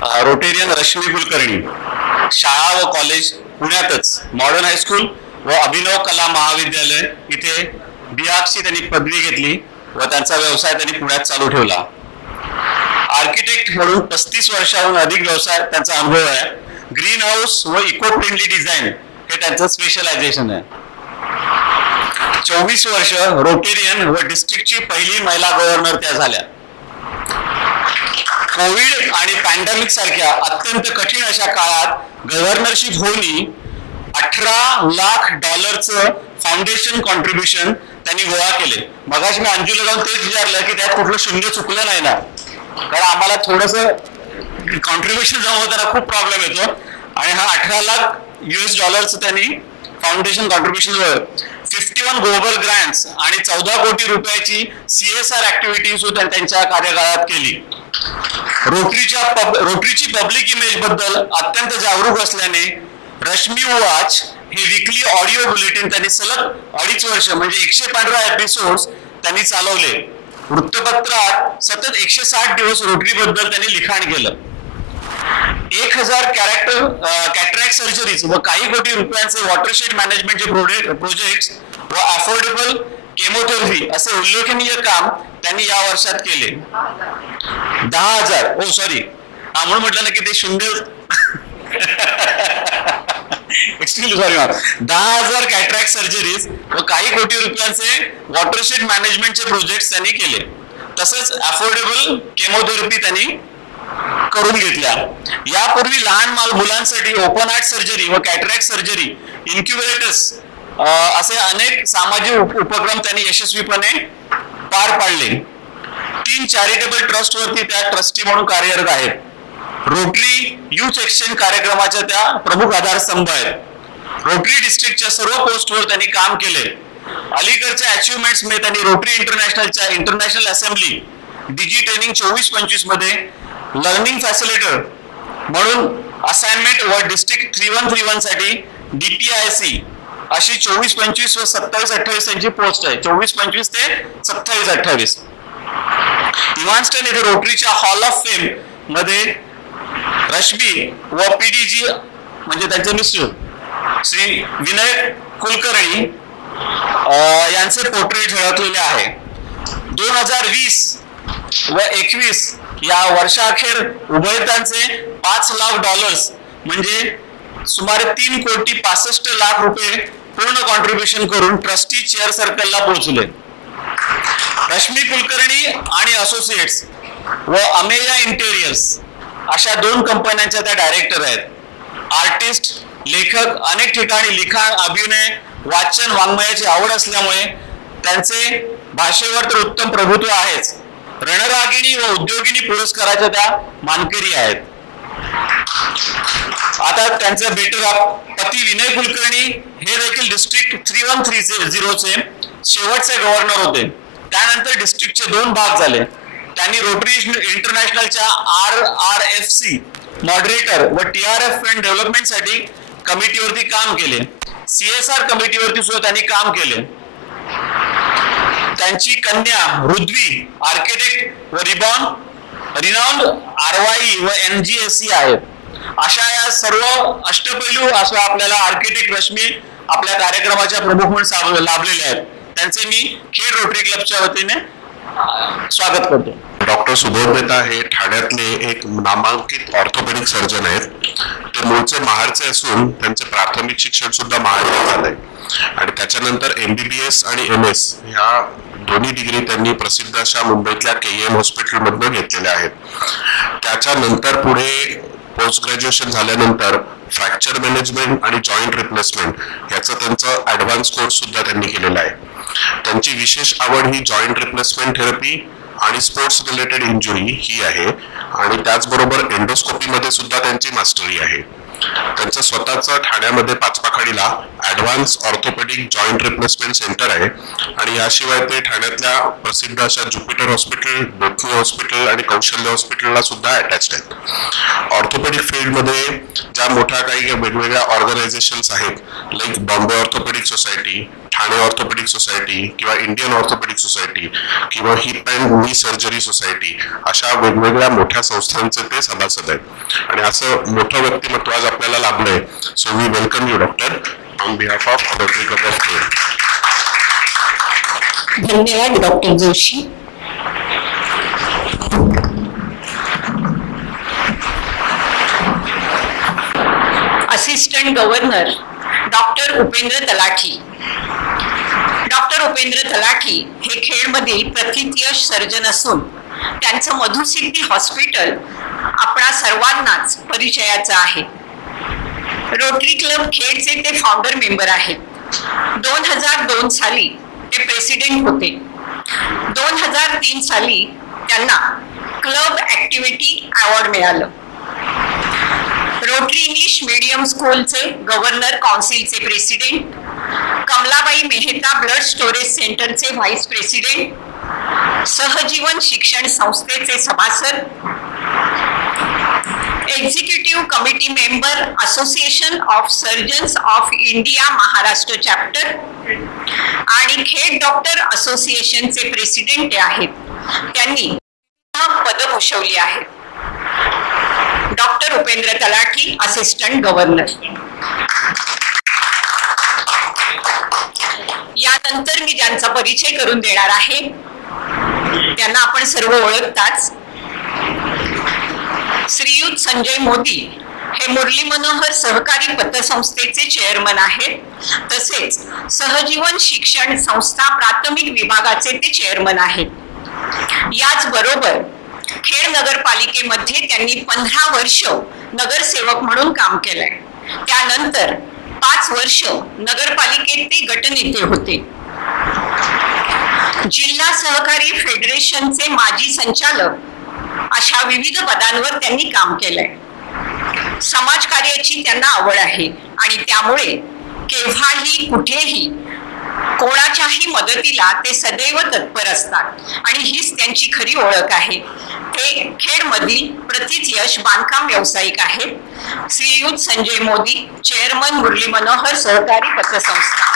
Rotarian Rashmi Kulkarni, शाळा व college पुण्यातच, मॉडर्न हायस्कूल व अभिनव कला महाविद्यालय इथे BArchची त्यांनी पदवी घेतली व त्यांचा व्यवसाय त्यांनी पुण्यात चालू ठेवला. आर्किटेक्ट म्हणून 35 वर्षाहून अधिक व्यवसाय त्यांचा अनुभव आहे. ग्रीन हाऊस व इको फ्रेंडली डिझाईन हे त्यांचं स्पेशलायझेशन आहे. 24 वर्ष रोटेरियन व डिस्ट्रिक्टची पहिली महिला गव्हर्नर त्या झाल्या. कोविड आणि पॅन्डेमिक सारख्या अत्यंत कठीण अशा काळात गव्हर्नरशिप होऊन $18 लाख फाउंडेशन कॉन्ट्रीब्युशन त्यांनी गोळा केले. मगाशी मी अंजुला जाऊन तेच विचारलं की त्यात कुठलं शून्य चुकलं नाही ना, कारण आम्हाला थोडंसं कॉन्ट्रीब्युशन जमा होताना खूप प्रॉब्लेम येतो. आणि हा $18 लाख त्यांनी फाउंडेशन कॉन्ट्रीब्युशन 51 ग्लोबल ग्रँट्स आणि 14 कोटी रुपयाची CSR ऍक्टिव्हिटी सुद्धा त्यांच्या कार्यकाळात केली. रोटरीची पब्लिक इमेज बद्दल अत्यंत जागरूक असल्याने रश्मी वॉच हे वीकली ऑडिओ बुलेटिन त्यांनी सलग 2.5 वर्ष म्हणजे 115 एपिसोड्स त्यांनी चालवले. वृत्तपत्रात सतत 160 दिवस रोटरी बद्दल त्यांनी लिखाण केलं. 1000 कॅटरॅक्ट सर्जरीज व काही कोटी रुपयांचे वॉटरशेड मॅनेजमेंटचे प्रोजेक्ट्स व अफोर्डेबल केमोथेरपी असे उल्लेखनीय काम त्यांनी या वर्षात केले. 10,000 म्हणून म्हटलं ना की ते शून्य 10,000 कॅटरॅक्ट सर्जरीज व काही कोटी रुपयांचे वॉटरशेड मॅनेजमेंटचे प्रोजेक्ट्स त्यांनी केले. तसंच अफोर्डेबल केमोथेरपी त्यांनी करून घेतल्या. यापूर्वी लहान मुलांसाठी ओपन हार्ट सर्जरी व कॅटरॅक्ट सर्जरी, इन्क्युबेटर्स असे अनेक सामाजिक उपक्रम त्यांनी यशस्वीपणे पार पाडले. 3 चॅरिटेबल ट्रस्ट वरती त्या ट्रस्टी म्हणून कार्यरत आहेत. रोटरी युथ एक्सचेंज कार्यक्रमाच्या त्या प्रमुख आधारस्तंभ आहेत. रोटरी डिस्ट्रिक्टच्या सर्व पोस्टवर त्यांनी काम केले. अलीकडच्या अचिव्हमेंट्स मध्ये त्यांनी रोटरी इंटरनॅशनलच्या इंटरनॅशनल असेंब्ली DG ट्रेनिंग 24-25 मध्ये लर्निंग फॅसिलिटेटर म्हणून असाइनमेंट व डिस्ट्रिक्ट 3131 साठी DPIC अशी 24-25 व 27-28 त्यांची पोस्ट आहे. 24-25 ते 27-28. इव्हान्स्टन येथे रोटरीच्या हॉल ऑफ फेम मध्ये रश्मी व PDG म्हणजे त्यांचे मिस्टर श्री विनय कुलकर्णी यांचे पोर्ट्रेट झळकलेले आहे. 2020 व 21 या वर्षाअखेर उभयतांचे $5 लाख म्हणजे सुमारे 3 कोटी 65 लाख रुपये पूर्ण कॉन्ट्रीब्युशन करून ट्रस्टी चेअर सर्कलला पोहोचले. रश्मी कुलकर्णी आणि असोसिएट्स व अमेया इंटेरियर्स अशा 2 कंपन्यांच्या त्या डायरेक्टर आहेत. आर्टिस्ट, लेखक, अनेक ठिकाणी लिखाण, अभिनय, वाचन, वाङ्मयाची आवड असल्यामुळे त्यांचे भाषेवर तर उत्तम प्रभुत्व आहेच. रणरागिणी व उद्योगिनी पुरस्काराच्या त्या मानकरी आहेत. आता त्यांचे पती विनय कुलकर्णी हे देखील डिस्ट्रिक्ट 3130 शेवटचे गव्हर्नर होते. त्यानंतर डिस्ट्रिक्टचे 2 भाग झाले. त्यांनी रोटरी इंटरनॅशनलच्या RRFC मॉडरेटर व TRF फंड डेव्हलपमेंटसाठी कमिटीवरती काम केले. CSR कमिटीवरती सुद्धा त्यांनी काम केले. त्यांची कन्या रुद्वी आर्किटेक्ट व रिनाउंड RYE व NGSC आहेत. अशा या सर्व अष्टपैलू असं आपल्याला आर्किटेक्ट रश्मी आपल्या कार्यक्रमाच्या प्रमुख म्हणून लाभलेले आहेत. त्यांचे मी खेड रोटरी क्लबच्या वतीने स्वागत करतो. डॉक्टर सुबोध मेहता हे ठाण्यातले एक नामांकित ऑर्थोपेडिक सर्जन आहेत. ते मूळचे महाडचे असून त्यांचे प्राथमिक शिक्षण सुद्धा महाराष्ट्रात झालंय आणि त्याच्यानंतर MBBS आणि MS ह्या दोन्ही डिग्री त्यांनी प्रसिद्ध अशा मुंबईतल्या KEM हॉस्पिटल मधून घेतलेल्या आहेत. त्याच्यानंतर पुढे पोस्ट ग्रॅज्युएशन झाल्यानंतर फ्रॅक्चर मॅनेजमेंट आणि जॉईंट रिप्लेसमेंट याचं त्यांचं ऍडव्हान्स कोर्स सुद्धा त्यांनी केलेला आहे. त्यांची विशेष आवड ही जॉईंट रिप्लेसमेंट थेरपी आणि स्पोर्ट्स रिलेटेड इंजुरी ही आहे आणि त्याचबरोबर एंडोस्कोपी मध्ये सुद्धा त्यांची मास्टरी आहे. त्यांचं स्वतःचं ठाण्यामध्ये पाचपाखाडीला advance orthopaedic joint replacement centre आहे आणि याशिवाय ते ठाण्यातल्या प्रसिद्ध अशा ज्युपिटर हॉस्पिटल, बोथनी हॉस्पिटल आणि कौशल्य हॉस्पिटलला सुद्धा अटॅच्ड आहेत. ऑर्थोपेडिक फील्डमध्ये ज्या मोठ्या काही वेगवेगळ्या ऑर्गनायझेशन्स आहेत, like Bombay orthopaedic society, Thane orthopaedic society किंवा इंडियन ऑर्थोपेडिक सोसायटी किंवा हिप अँड नी सर्जरी सोसायटी, अशा वेगवेगळ्या मोठ्या संस्थांचे ते सभासद आहेत आणि असं मोठं व्यक्तिमत्व आज आपल्याला लाभलंय. So we welcome you doctor on behalf of rotary club of Pune. धन्यवाद doctor Joshi. Assistant governor doctor Upendra Talathi. Doctor Upendra तलाठी हे खेडमधील प्रथितयश सर्जन असून त्यांचं मधुसिद्धी हॉस्पिटल आपणा सर्वांनाच परिचयाचं आहे. रोटरी क्लब खेडचे ते फाउंडर मेंबर आहेत. 2002 साली ते प्रेसिडेंट होते. 2003 साली त्यांना क्लब ऍक्टिव्हिटी अवॉर्ड मिळालं. रोटरी इंग्लिश मीडियम स्कूलचे गव्हर्नर काउन्सिलचे president, Kamlabai Mehta blood storage सेंटरचे व्हाईस प्रेसिडेंट, सहजीवन शिक्षण संस्थेचे सभासद, executive committee member association of surgeons of India Maharashtra chapter आणि खेड डॉक्टर असोसिएशनचे प्रेसिडेंट आहेत. त्यांनी पद भूषवली आहेत. डॉक्टर उपेंद्र तलाठी, असिस्टंट गव्हर्नर. यानंतर मी ज्यांचा परिचय करून देणार आहे त्यांना आपण सर्व ओळखताच. श्रीयुत संजय मोदी हे मुरली मनोहर सहकारी पतसंस्थेचे चेअरमन आहेत. तसेच सहजीवन शिक्षण संस्था प्राथमिक विभागाचे ते चेअरमन आहेत. याचबरोबर खेड नगरपालिकेमध्ये त्यांनी 15 वर्ष नगरसेवक म्हणून काम केलंय. त्यानंतर 5 वर्ष नगरपालिकेत ते गटनेते होते. जिल्हा सहकारी फेडरेशनचे माजी संचालक अशा विविध पदांवर त्यांनी काम केलंय. समाजकार्याची त्यांना आवड आहे आणि त्यामुळे केव्हाही कुठेही कोणाच्याही मदतीला ते सदैव तत्पर असतात आणि हीच त्यांची खरी ओळख आहे. ते खेडमधील प्रथितयश बांधकाम व्यावसायिक आहेत. श्रीयुत संजय मोदी, चेअरमन मुरली मनोहर सहकारी पतसंस्था.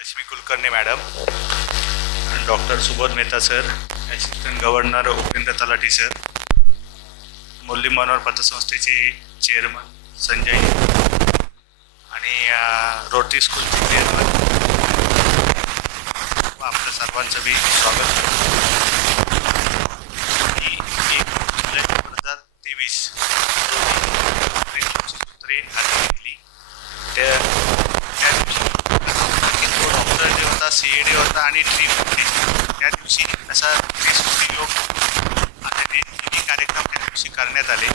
Rashmi Kulkarni madam, doctor Subodh Mehta sir, assistant governor Upendra तलाठी सर, मुरली मनोहर पतसंस्थेचे चेअरमन संजय आणि रोटरी स्कूलचे चेअरमन, आपल्या सर्वांचं मी स्वागत करतो. ही 1 जुलै 2023 सूत्रे हाती घेतली. त्या दिवशी तो डॉक्टर जे होता, CAD होता आणि ट्रीप होते. त्या दिवशी असा योग आता ते तिन्ही कार्यक्रम त्या दिवशी करण्यात आले.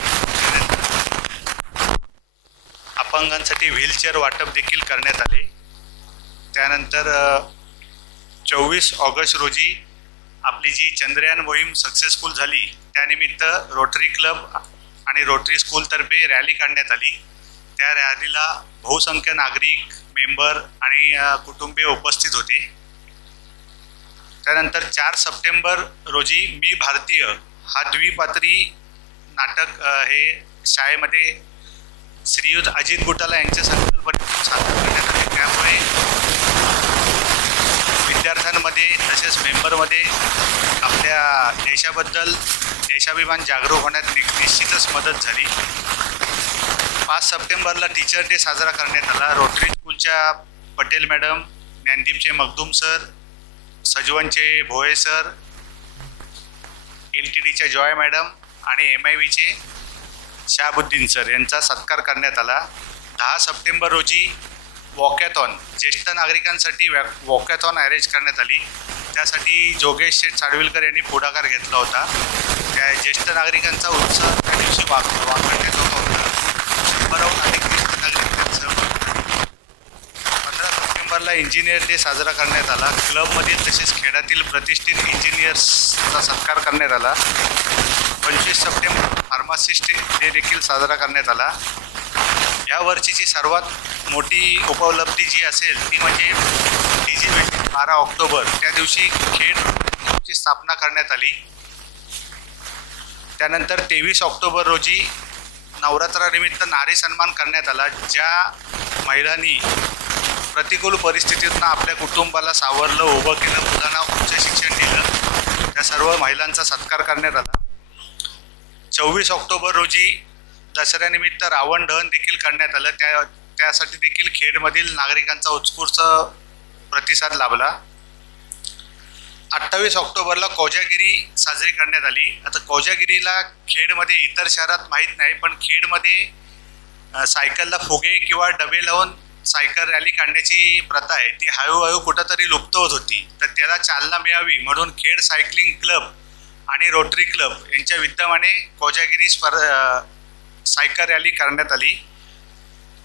अपंगांसाठी व्हीलचेअर वाटप देखील करण्यात आले. त्यानंतर 24 ऑगस्ट रोजी आपली जी चंद्रयान मोहीम सक्सेसफुल झाली, त्यानिमित्त रोटरी क्लब आणि रोटरी स्कूलतर्फे रॅली काढण्यात आली. त्या रॅलीला बहुसंख्य नागरिक, मेंबर आणि कुटुंबीय उपस्थित होते. त्यानंतर 4 सप्टेंबर रोजी मी भारतीय हा द्विपात्री नाटक हे शाळेमध्ये श्रीयुत अजित बुटाला यांच्या संकल्पनेतून सादर करण्यात आले. त्यामुळे विद्यार्थ्यांमध्ये तसेच मेंबरमध्ये आपल्या देशाबद्दल देशाभिमान जागरूक होण्यात निश्चितच मदत झाली. 5 सप्टेंबरला टीचर डे साजरा करण्यात आला. रोटरी स्कूलच्या पटेल मॅडम, ज्ञानदीपचे मखदूम सर, सजवनचे भोये सर, LTDच्या जॉय मॅडम आणि MIVचे शाहबुद्दीन सर यांचा सत्कार करण्यात आला. 10 सप्टेंबर रोजी वॉकॅथॉन, ज्येष्ठ नागरिकांसाठी वॉकॅथॉन अरेंज करण्यात आली. त्यासाठी जोगेश शेठ साडविलकर यांनी पुढाकार घेतला होता. त्या ज्येष्ठ नागरिकांचा उत्साह त्या दिवशी वापरण्यात होता. 100हून अधिक ज्येष्ठ नागरिकांचं. 15 सप्टेंबरला इंजिनियर डे साजरा करण्यात आला. क्लबमधील तसेच खेड्यातील प्रतिष्ठित इंजिनियर्सचा सत्कार करण्यात आला. 25 सप्टेंबर फार्मासिस्ट डे देखील साजरा करण्यात आला. या वर्षीची सर्वात मोठी उपलब्धी जी असेल ती म्हणजे DG 12 ऑक्टोबर त्या दिवशी खेडची स्थापना करण्यात आली. त्यानंतर 23 ऑक्टोबर रोजी नवरात्रानिमित्त नारी सन्मान करण्यात आला. ज्या महिलांनी प्रतिकूल परिस्थितीतून आपल्या कुटुंबाला सावरलं, उभं केलं, मुलांना उच्च शिक्षण दिलं, त्या सर्व महिलांचा सत्कार करण्यात आला. 24 ऑक्टोबर रोजी दसऱ्यानिमित्त रावण दहन देखील करण्यात आलं. त्यासाठी देखील खेडमधील नागरिकांचा उत्स्फूर्त प्रतिसाद लाभला. 28 ऑक्टोबरला कोजागिरी साजरी करण्यात आली. आता कोजागिरीला खेडमध्ये इतर शहरात माहीत नाही, पण खेडमध्ये सायकलला फुगे किंवा डबे लावून सायकल रॅली काढण्याची प्रथा आहे, ती हळूहळू कुठंतरी लुप्त होत होती. तर त्याला चालना मिळावी म्हणून खेड सायकलिंग क्लब आणि रोटरी क्लब यांच्या विद्यमाने कोजागिरी सायकल रॅली करण्यात आली.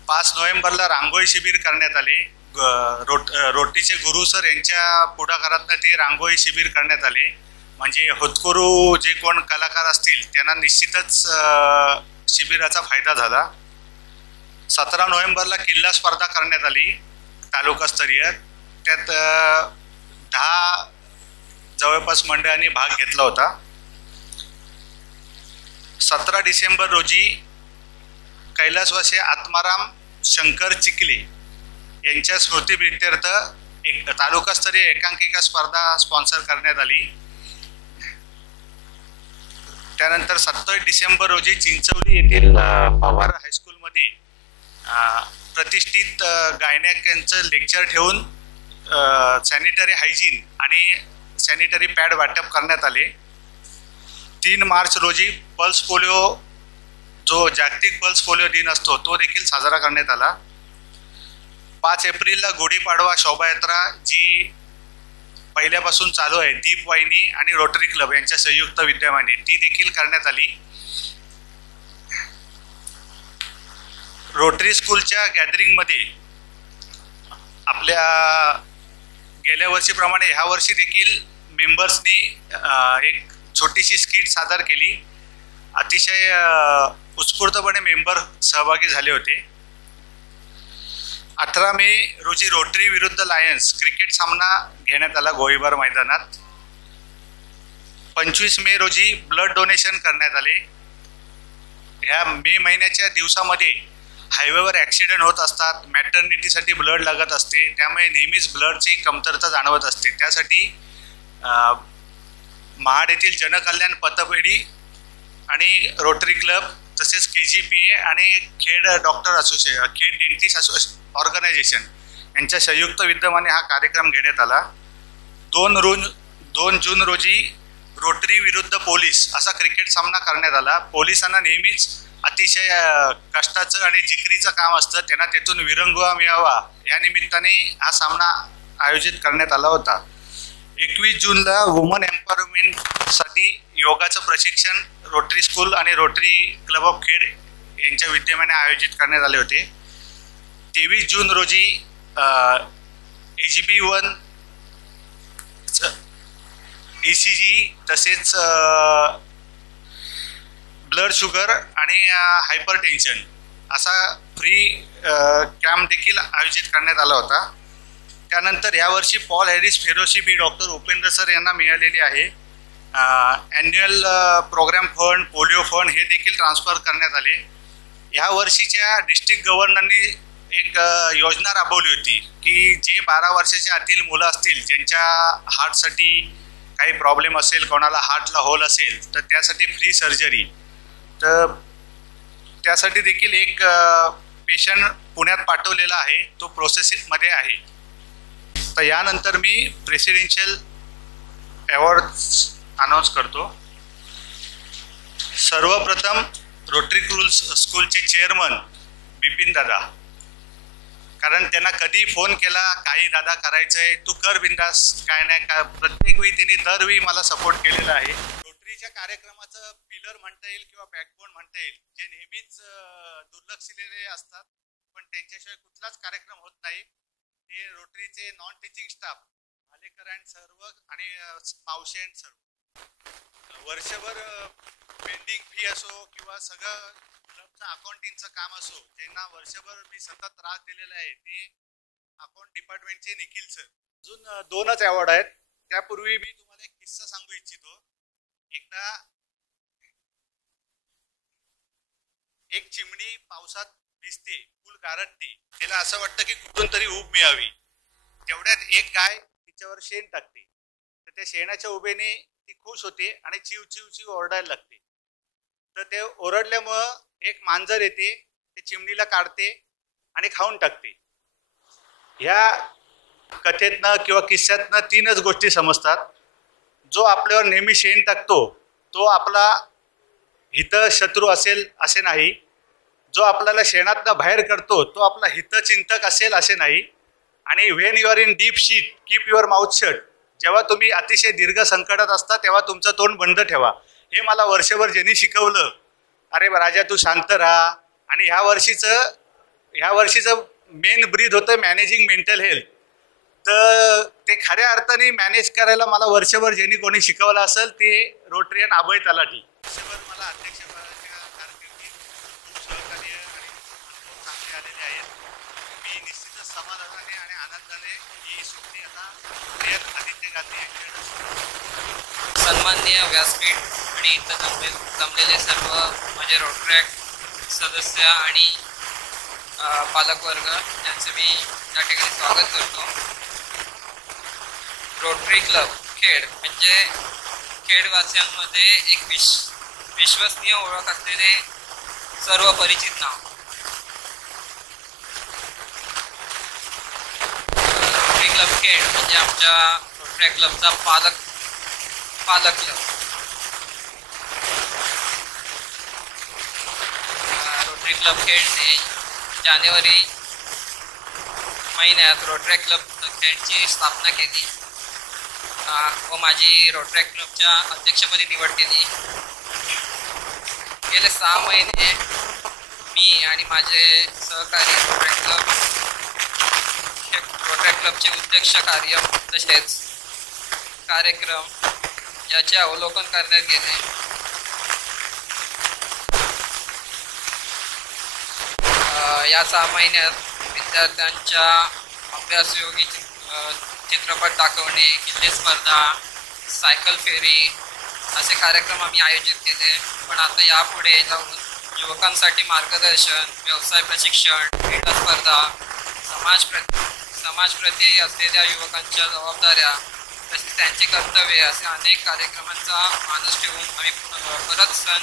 5 नोव्हेंबरला रांगोळी शिबिर करण्यात आले. रोटरीचे गुरु सर यांच्या पुढाकारातनं ते रांगोळी शिबिर करण्यात आले. म्हणजे होतकरू जे कोण कलाकार असतील त्यांना निश्चितच शिबिराचा फायदा झाला. 17 नोव्हेंबरला किल्ला स्पर्धा करण्यात आली तालुकास्तरीय. त्यात 10 जवळपास मंडळांनी भाग घेतला होता. 17 डिसेंबर रोजी कैलासवासी आत्माराम शंकर चिखले यांच्या स्मृतीप्रित्यर्थ एक तालुकास्तरीय एकांकिका स्पर्धा स्पॉन्सर करण्यात आली. त्यानंतर 27 डिसेंबर रोजी चिंचवली येथील पवार हायस्कूलमध्ये प्रतिष्ठित गायनिकांचं लेक्चर ठेवून सॅनिटरी हायजीन आणि सॅनिटरी पॅड वाटप करण्यात आले. 3 मार्च रोजी पल्स पोलिओ जो जागतिक पल्स पोलिओ दिन असतो तो देखील साजरा करण्यात आला. 5 एप्रिलला गुढीपाडवा शोभायात्रा जी पहिल्यापासून चालू आहे दीपवाहिनी आणि रोटरी क्लब यांच्या संयुक्त विद्यमाने ती देखील करण्यात आली. रोटरी स्कूलच्या गॅदरिंगमध्ये आपल्या गेल्या वर्षीप्रमाणे ह्या वर्षी देखील मेंबर्सनी एक छोटीशी स्किट सादर केली. अतिशय उत्स्फूर्तपणे मेंबर सहभागी झाले होते. 18 मे रोजी रोटरी विरुद्ध लायन्स क्रिकेट सामना घेण्यात आला गोळीबार मैदानात. 25 मे रोजी ब्लड डोनेशन करण्यात आले. ह्या मे महिन्याच्या दिवसामध्ये हायवेवर ॲक्सिडेंट होत असतात, मॅटर्निटीसाठी ब्लड लागत असते, त्यामुळे नेहमीच ब्लडची कमतरता जाणवत असते. त्यासाठी महाड येथील जनकल्याण पतपेढी आणि रोटरी क्लब तसेच KGPA आणि Khed doctor association, Khed dentist organisation यांच्या संयुक्त विद्यमाने हा कार्यक्रम घेण्यात आला. 2 जून रोजी रोटरी विरुद्ध पोलीस असा क्रिकेट सामना करण्यात आला. पोलिसांना नेहमीच अतिशय कष्टाचं आणि जिकरीचं काम असतं, त्यांना त्यातून विरंगुळा मिळावा या निमित्ताने हा सामना आयोजित करण्यात आला होता. 21 जूनला वुमन एम्पॉवरमेंटसाठी योगाचं प्रशिक्षण रोटरी स्कूल आणि रोटरी क्लब ऑफ खेड यांच्या विद्यमाने आयोजित करण्यात आले होते. 23 जून रोजी AGB1 ECG तसेच ब्लड शुगर आणि हायपर टेन्शन असा फ्री कॅम्प देखील आयोजित करण्यात आला होता. त्यानंतर यावर्षी पॉल हॅरिस फेलोशिप ही डॉक्टर उपेंद्र सर यांना मिळालेली आहे. Annual programme fund, polio fund हे देखील ट्रान्सफर करण्यात आले. ह्या वर्षीच्या डिस्ट्रिक्ट गव्हर्नरनी एक योजना राबवली होती की जे 12 वर्षाच्या आतील मुलं असतील ज्यांच्या हार्टसाठी काही प्रॉब्लेम असेल, कोणाला हार्टला होल असेल तर त्यासाठी फ्री सर्जरी. तर त्यासाठी देखील एक पेशंट पुण्यात पाठवलेला आहे, तो प्रोसेसमध्ये आहे. तर यानंतर मी प्रेसिडेन्शियल अवॉर्ड्स अनाऊन्स करतो. सर्वप्रथम रोटरी स्कूलचे चेअरमन बिपिन दादा, कारण त्यांना कधी फोन केला काही दादा करायचंय तू कर बिंदास, काय नाही काय, प्रत्येक वेळी त्यांनी दरवेळी मला सपोर्ट केलेला आहे. रोटरीच्या कार्यक्रमाचं पिलर म्हणता येईल किंवा बॅकबोन म्हणता येईल, जे नेहमीच दुर्लक्षिलेले असतात पण त्यांच्याशिवाय कुठलाच कार्यक्रम होत नाही, ते रोटरीचे non teaching staff Bhalekar and सर्व आणि मावशे अँड सर्व वर्षभर पेंडिंग फी असो किंवा सगळं क्लबचं अकाउंटिंगचं काम असो, ज्यांना वर्षभर मी सतत त्रास दिलेला आहे ते अकाउंट डिपार्टमेंटचे निखिल सर. अजून 2च अवॉर्ड आहेत. त्यापूर्वी मी तुम्हाला एक किस्सा सांगू इच्छितो. एकदा एक चिमणी पावसात भिजते, फुल गारटते, तिला असं वाटतं की कुठून तरी ऊब मिळावी. तेवढ्यात एक गाय तिच्यावर शेण टाकते. तर त्या शेणाच्या उभेने ती खुश होते आणि चिव चिव चिव ओरडायला लागते. तर ते ओरडल्यामुळं एक मांजर येते, ते चिमणीला काढते आणि खाऊन टाकते. ह्या कथेतनं किंवा किस्स्यातनं 3च गोष्टी समजतात. जो आपल्यावर नेहमी शेण टाकतो तो आपला हितशत्रू असेल असे नाही. जो आपल्याला शेणातनं बाहेर करतो तो आपला हितचिंतक असेल असे नाही. आणि when you are in deep sheet keep your mouth shut. जेव्हा तुम्ही अतिशय दीर्घ संकटात असता तेव्हा तुमचं तोंड बंद ठेवा. हे मला वर्षभर ज्यांनी शिकवलं. अरे राजा तू शांत राहा. आणि ह्या वर्षीचं मेन ब्रीद होतं मॅनेजिंग मेंटल हेल्थ. तर ते खऱ्या अर्थाने मॅनेज करायला मला वर्षभर ज्यांनी कोणी शिकवलं असेल ते रोटरियन अभय तलाठी. वर्षभर मला अध्यक्षपदाच्या कारकिर्दीत खूप सहकार्य आणि चांगले आलेले आहेत. मी निश्चितच समाधानाने आणि आनंदाने ही सुट्टी आता रोटरियन आदित्य गांधी यांच्याकडे. सन्माननीय व्यासपीठ आणि इथं जमलेले सर्व माझे रोटरी सदस्य आणि पालकवर्ग यांचे मी या ठिकाणी स्वागत करतो. रोटरी क्लब खेड म्हणजे खेडवासियांमध्ये एक विश्वसनीय ओळख असलेले सर्व परिचित नाव. रोटरी क्लब खेड म्हणजे आमच्या रोटरी क्लबचा पालक क्लब. रोटरी क्लब खेडने जानेवारी महिन्यात रोटरी क्लब खेडची स्थापना केली व माझी रोटरी क्लबच्या अध्यक्षपदी निवड केली. गेले 6 महिने मी आणि माझे सहकारी रोटरी क्लबचे उद्देश कार्य तसेच कार्यक्रम याचे अवलोकन करण्यात गेले. या 6 महिन्यात विद्यार्थ्यांच्या अभ्यासयोगी चित्रपट दाखवणे, किल्ले स्पर्धा, सायकल फेरी असे कार्यक्रम आम्ही आयोजित केले. पण आता यापुढे जाऊन युवकांसाठी मार्गदर्शन, व्यवसाय प्रशिक्षण, क्रीडा स्पर्धा, समाजप्रती असलेल्या युवकांच्या जबाबदाऱ्या तसेच त्यांची कर्तव्ये असे अनेक कार्यक्रमांचा मानस ठेवून आम्ही परत सन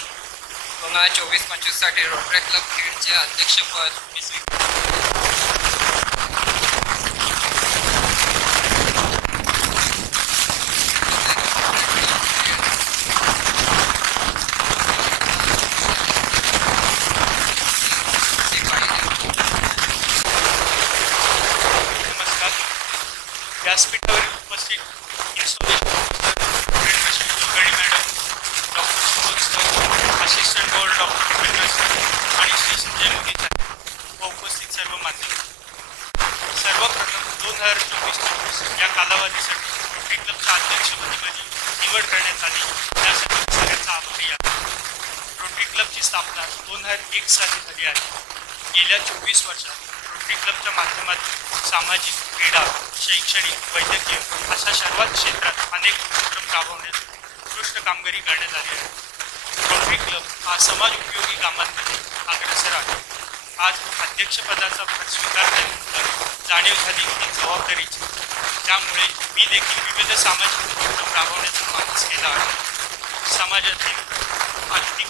2024-25 रोटरी क्लब खेडचे अध्यक्षपद मी व्यासपीठावरील उपस्थित madam, doctor Subodh sir, assistant board doctor sir आणि श्री संजय मोदी सर व उपस्थित सर्व मान्यवर. सर्वप्रथम 2024-25 या कालावधीसाठी रोटरी क्लबच्या अध्यक्षपदी माझी निवड करण्यात आली. त्यासाठी सगळ्यांचा आभारी आहे. रोटरी क्लबची स्थापना 2001 साली झाली आहे. गेल्या 24 वर्षात रोटरी क्लबच्या माध्यमातून सामाजिक, क्रीडा, शैक्षणिक, वैद्यकीय अशा सर्वच क्षेत्रात अनेक उपक्रम राबवण्यात उत्कृष्ट कामगिरी करण्यात आली आहे. रोटरी क्लब हा समाज उपयोगी कामांमध्ये अग्रेसर आहे. आज अध्यक्षपदाचा भार स्वीकारल्यानंतर जाणीव झाली की जबाबदारीची. त्यामुळे मी देखील विविध सामाजिक उपक्रम राबवण्याचा मानस केला आहे. समाजातील आर्थिक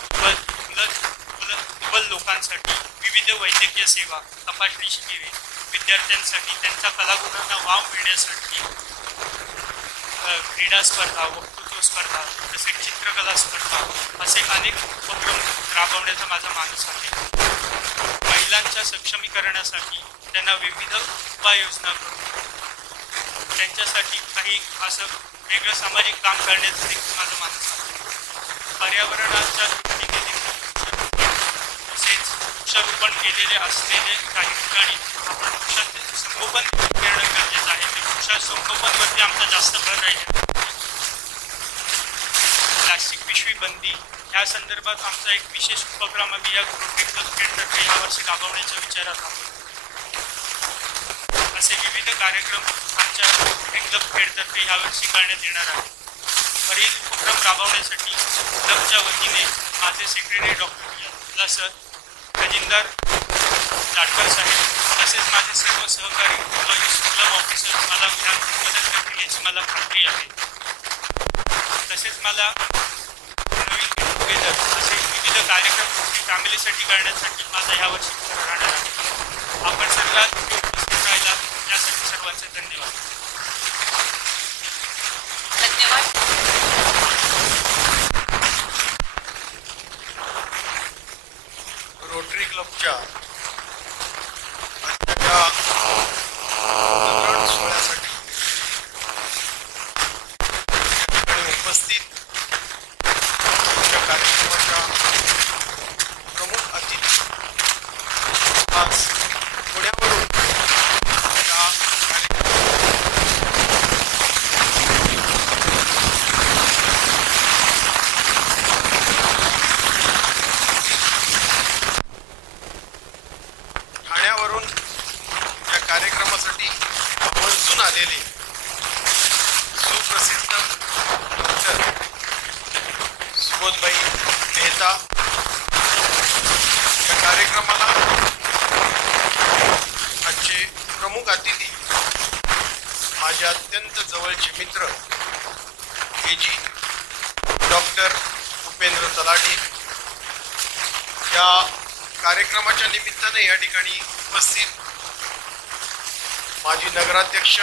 दुर्बल लोकांसाठी विविध वैद्यकीय सेवा, तपासणी शिबिरे, विद्यार्थ्यांसाठी त्यांच्या कलागुणांना वाव मिळण्यासाठी क्रीडा स्पर्धा, वक्तृत्व स्पर्धा तसेच चित्रकला स्पर्धा असे अनेक उपक्रम राबवण्याचा माझा मानस आहे. महिलांच्या सक्षमीकरणासाठी त्यांना विविध उपाययोजना करून त्यांच्यासाठी काही असं वेगळं सामाजिक काम करण्याचा देखील माझा मानस आहे. पर्यावरणाच्या दृष्टीने तसेच वृक्षारोपण केलेले असलेले काही ठिकाणी आपण वृक्षाचे संगोपन करणं गरजेचं आहे. ते वृक्षासंगोपनवरती आमचा जास्त भर राहील. बंदी ह्या संदर्भात आमचा एक विशेष उपक्रम आम्ही या रोटरी क्लब खेडतर्फे यावर्षी राबवण्याच्या विचारात आहोत. असे विविध कार्यक्रम आमच्या रोटरी क्लब खेडतर्फे यावर्षी करण्यात येणार आहे. वरील उपक्रम राबवण्यासाठी क्लबच्या वतीने माझे सेक्रेटरी डॉक्टर सर, खजिनदार लाटकर साहेब तसेच माझे सर्व सहकारी व क्लब ऑफिसर मला मदत करतील याची मला खात्री आहे. तसेच मला नवीन टुगेदर असे विविध कार्यक्रम फॅमिलीसाठी करण्यासाठी माझा यावर्षी राहणार आहे. आपण सर्वात उपस्थित राहिला यासाठी सर्वांचे धन्यवाद. धन्यवाद. रोटरी क्लबच्या आजच्या सोहळ्यासाठी उपस्थित कार्यक्रमाच्या प्रमुख अतिथी आज पुण्यावरून या ठाण्यावरून या कार्यक्रमासाठी आवर्जून आलेले सुप्रसिद्ध डॉक्टर सुबोधभाई मेहता या कार्यक्रमाला आजचे प्रमुख अतिथी माझे अत्यंत जवळचे मित्र AG डॉक्टर उपेंद्र तलाठी या कार्यक्रमाच्या निमित्ताने या ठिकाणी उपस्थित माजी नगराध्यक्ष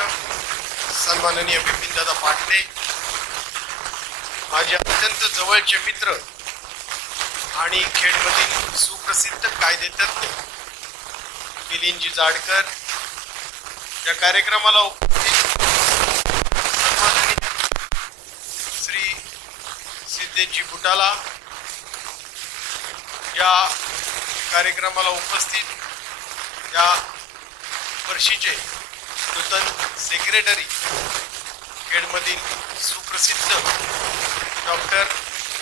सन्माननीय बिपिनदादा पाटले, माझे अत्यंत जवळचे मित्र आणि खेडमधील सुप्रसिद्ध कायदेतज्ञ मिलिंदजी जाडकर या कार्यक्रमाला उपस्थित सन्माननीय श्री सिद्धेशजी बुटाला या कार्यक्रमाला उपस्थित या वर्षीचे नूतन सेक्रेटरी खेडमधील सुप्रसिद्ध डॉक्टर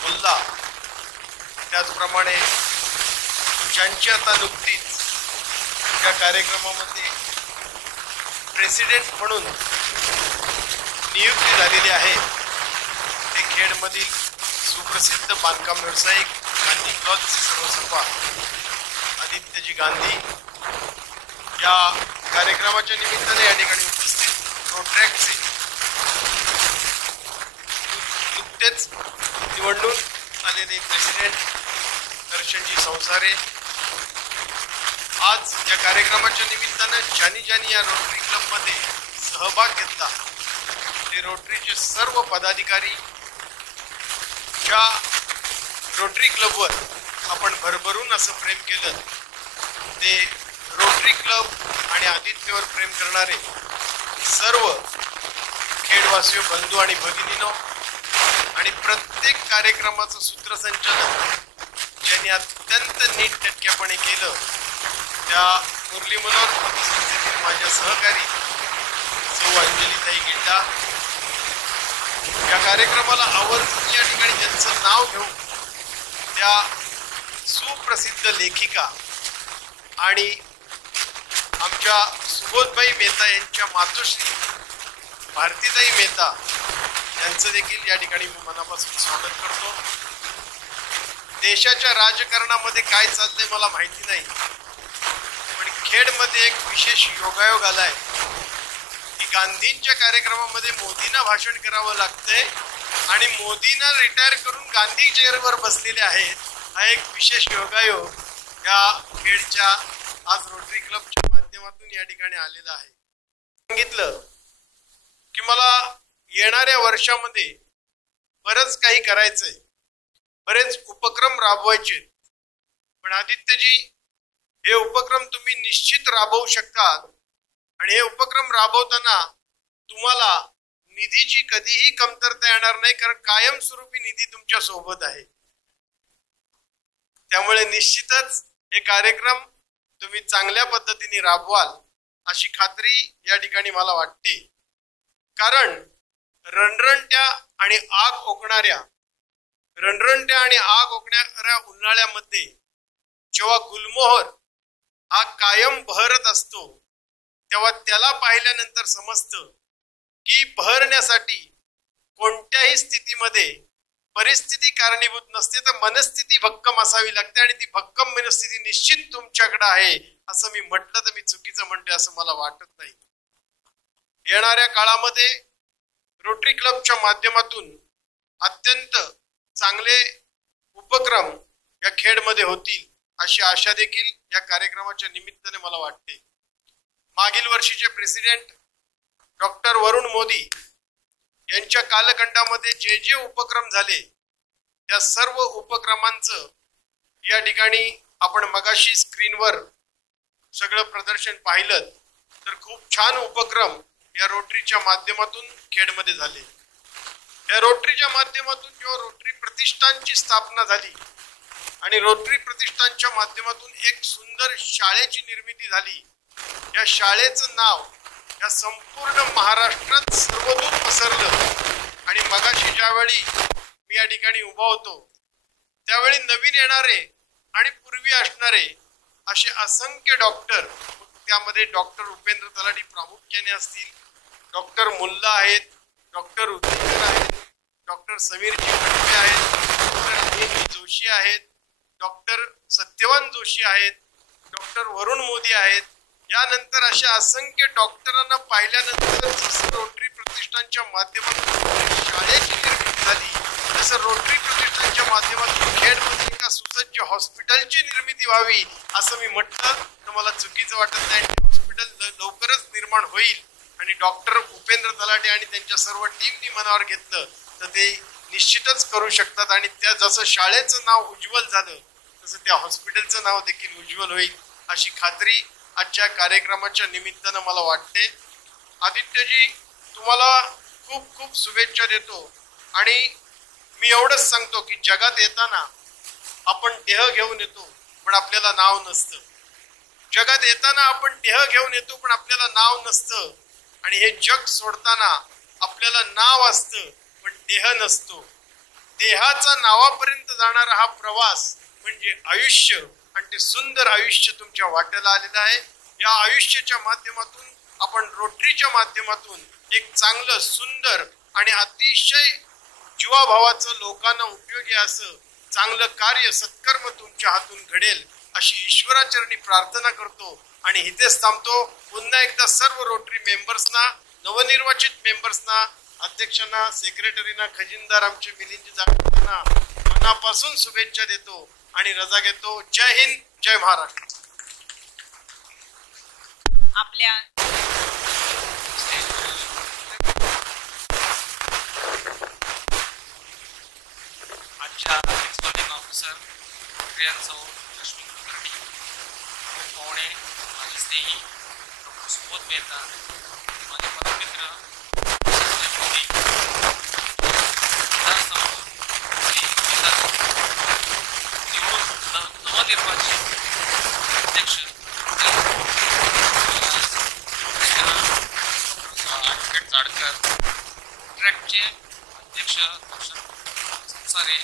मुल्ला, त्याचप्रमाणे ज्यांची आता नुकतीच या कार्यक्रमामध्ये प्रेसिडेंट म्हणून नियुक्ती झालेली आहे ते खेडमधील सुप्रसिद्ध बांधकाम व्यावसायिक गांधी क्लॉथचे सर्वसर्वा आदित्यजी गांधी या कार्यक्रमाच्या निमित्ताने या ठिकाणी उपस्थित रोटरॅक्टचे नुकतेच निवडून आलेले प्रेसिडेंट दर्शनजी संसारे, आज या कार्यक्रमाच्या निमित्तानं ज्यांनी या रोटरी क्लबमध्ये सहभाग घेतला ते रोटरीचे सर्व पदाधिकारी, ज्या रोटरी क्लबवर आपण भरभरून असं प्रेम केलं ते रोटरी क्लब आणि आदित्यवर प्रेम करणारे सर्व खेडवासीय बंधू आणि भगिनीनो आणि प्रत्येक कार्यक्रमाचं सूत्रसंचालन ज्यांनी अत्यंत नीटनेटकेपणे केलं त्या मुरली मनोहर पतसंस्थेतील माझ्या सहकारी सौ अंजलीताई गिड्डा या कार्यक्रमाला आवर्जून या ठिकाणी ज्यांचं नाव घेऊन त्या सुप्रसिद्ध लेखिका आणि आमच्या सुबोधभाई मेहता यांच्या मातोश्री भारतीताई मेहता यांचं देखील या ठिकाणी मी मनापासून स्वागत करतो. देशाच्या राजकारणामध्ये काय चाललंय मला माहिती नाही, पण खेडमध्ये एक विशेष योगायोग आलाय की गांधींच्या कार्यक्रमामध्ये मोदींना भाषण करावं लागतंय आणि मोदींना रिटायर करून गांधी चेअरवर बसलेले आहेत. हा एक विशेष योगायोग या खेडच्या आज रोटरी क्लबच्या माध्यमातून या ठिकाणी आलेला आहे. सांगितलं की मला येणाऱ्या वर्षामध्ये बरंच काही करायचंय, बरेच उपक्रम राबवायचे, पण आदित्यजी हे उपक्रम तुम्ही निश्चित राबवू शकतात आणि हे उपक्रम राबवताना तुम्हाला निधीची कधीही कमतरता येणार नाही, कारण कायमस्वरूपी निधी तुमच्या सोबत आहे. त्यामुळे निश्चितच हे कार्यक्रम तुम्ही चांगल्या पद्धतीने राबवाल अशी खात्री या ठिकाणी मला वाटते. कारण रणरणत्या आणि आग ओकणाऱ्या रणरणत्या आणि आग ओकणाऱ्या उन्हाळ्यामध्ये जेव्हा गुलमोहर हा कायम बहरत असतो तेव्हा त्याला पाहिल्यानंतर समजतं की बहरण्यासाठी कोणत्याही स्थितीमध्ये परिस्थिती कारणीभूत नसते, तर मनस्थिती भक्कम असावी लागते आणि ती भक्कम मनस्थिती निश्चित तुमच्याकडे आहे असं मी म्हटलं तर मी चुकीचं म्हणते असं मला वाटत नाही. येणाऱ्या काळामध्ये रोटरी क्लबच्या माध्यमातून अत्यंत चांगले उपक्रम या खेडमध्ये होतील अशी आशा देखील या कार्यक्रमाच्या निमित्ताने मला वाटते. मागील वर्षीचे प्रेसिडेंट डॉक्टर वरुण मोदी यांच्या कालखंडामध्ये जे जे उपक्रम झाले त्या सर्व उपक्रमांचं या ठिकाणी आपण मगाशी स्क्रीनवर सगळं प्रदर्शन पाहिलं तर खूप छान उपक्रम या रोटरीच्या माध्यमातून खेडमध्ये झाले. या रोटरीच्या माध्यमातून जेव्हा रोटरी प्रतिष्ठानची स्थापना झाली आणि रोटरी प्रतिष्ठानच्या माध्यमातून एक सुंदर शाळेची निर्मिती झाली, या शाळेचं नाव या संपूर्ण महाराष्ट्रात सर्वदूर पसरलं आणि मगाशी ज्यावेळी मी या ठिकाणी उभा होतो त्यावेळी नवीन येणारे आणि पूर्वी असणारे असे असंख्य डॉक्टर, त्यामध्ये डॉक्टर उपेंद्र तलाठी प्रामुख्याने असतील, डॉक्टर मुल्ला आहेत, डॉक्टर उदयकर आहेत, डॉक्टर समीरजी खडपे आहेत, डॉक्टर अनिल जोशी आहेत, डॉक्टर सत्यवान जोशी आहेत, डॉक्टर वरुण मोदी आहेत. यानंतर अशा असंख्य डॉक्टरांना पाहिल्यानंतर जसं रोटरी प्रतिष्ठानच्या माध्यमातून शाळेची निर्मिती झाली तसं रोटरी प्रतिष्ठानच्या माध्यमातून खेडमध्ये एका सुसज्ज हॉस्पिटलची निर्मिती व्हावी असं मी म्हटलं तर मला चुकीचं वाटत नाही. हॉस्पिटल लवकरच निर्माण होईल आणि डॉक्टर उपेंद्र तलाटे आणि त्यांच्या सर्व टीमनी मनावर घेतलं तर ते निश्चितच करू शकतात आणि त्या जसं शाळेचं नाव उज्ज्वल झालं तसं त्या हॉस्पिटलचं नाव देखील उज्ज्वल होईल अशी खात्री आजच्या कार्यक्रमाच्या निमित्तानं मला वाटते. आदित्यजी, तुम्हाला खूप खूप शुभेच्छा देतो आणि मी एवढंच सांगतो की जगात येताना आपण देह घेऊन येतो पण आपल्याला नाव नसतं. जगात येताना आपण देह घेऊन येतो पण आपल्याला नाव नसतं आणि हे जग सोडताना आपल्याला नाव असतं पण देह नसतो. देहाचा नावापर्यंत जाणारा हा प्रवास म्हणजे आयुष्य आणि ते सुंदर आयुष्य तुमच्या वाट्याला आलेलं आहे. या आयुष्याच्या माध्यमातून आपण रोटरीच्या माध्यमातून एक चांगलं सुंदर आणि अतिशय जीवाभावाचं लोकांना उपयोगी असं चांगलं कार्य सत्कर्म तुमच्या हातून घडेल अशी ईश्वराचरणी प्रार्थना करतो आणि इथेच थांबतो. पुन्हा एकदा सर्व रोटरी मेंबर्सना, नवनिर्वाचित मेंबर्सना, अध्यक्षांना, सेक्रेटरीना, खजिनदार आमचे मिलिंद जागृतांना मनापासून शुभेच्छा देतो आणि रजा घेतो. जय हिंद, जय महाराष्ट्र. आपल्या आजच्या एक्सपर्टिंग ऑफिसर प्रियांसौ लक्ष्मी कुलकर्णी, पाहुणे, माझे स्नेही डॉक्टर सुबोध मेहता, माझे परममित्र संजय मोदी, नवनिर्वाचित अध्यक्ष ॲडव्होकेट जाडकर, ट्रॅकचे अध्यक्ष संसारे,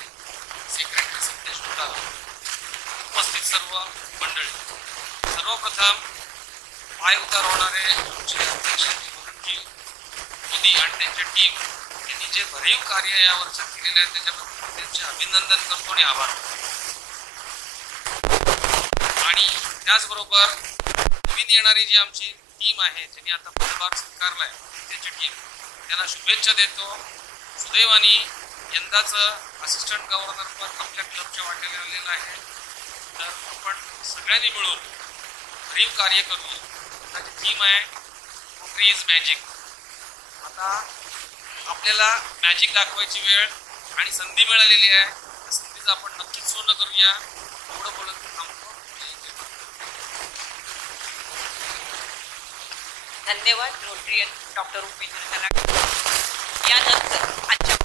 सेक्रेटरी संदेश गुप्ता, उपस्थित सर्व मंडळी, सर्वप्रथम पाय उतार होणारे आमचे अध्यक्ष वरुणजी मोदी आणि त्यांच्या टीम यांनी जे भरीव कार्य या वर्षात केलेले आहे त्याच्याबद्दल त्यांचे अभिनंदन करतो आणि आभार. आणि त्याचबरोबर नवीन येणारी जी आमची टीम आहे ज्यांनी आता पदभार स्वीकारलाय त्यांची टीम, त्यांना शुभेच्छा देतो. सुदैवाने यंदाचं असिस्टंट गव्हर्नर पद आपल्या क्लबच्या वाट्याला आलेलं आहे, तर आपण सगळ्यांनी मिळून भरीव कार्य करूया. त्याची थीम आहे रोटरी इज मॅजिक. आता आपल्याला मॅजिक दाखवायची वेळ आणि संधी मिळालेली आहे, त्या संधीचं आपण नक्कीच सोनं करूया. एवढं बोलत थांबतो. धन्यवाद रोटरियन डॉक्टर उपेंद्र तलाटे. यानंतर आजच्या